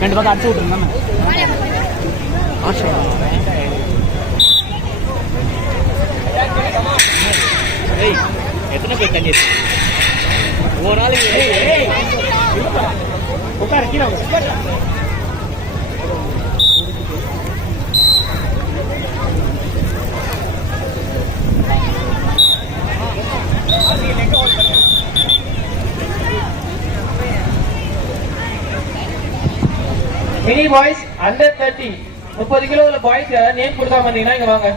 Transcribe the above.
ரெண்டு பக்கம் அடிச்சு விட்டுருங்க. எத்தனை பேர் தண்ணி ஒரு நாளைக்கு உட்கார கீழே மினி பாய்ஸ் அண்டர் 30 30 கிலோ உள்ள பாய்ஸ் நேம் கொடுக்காம இருந்தீங்கன்னா இங்க வாங்க.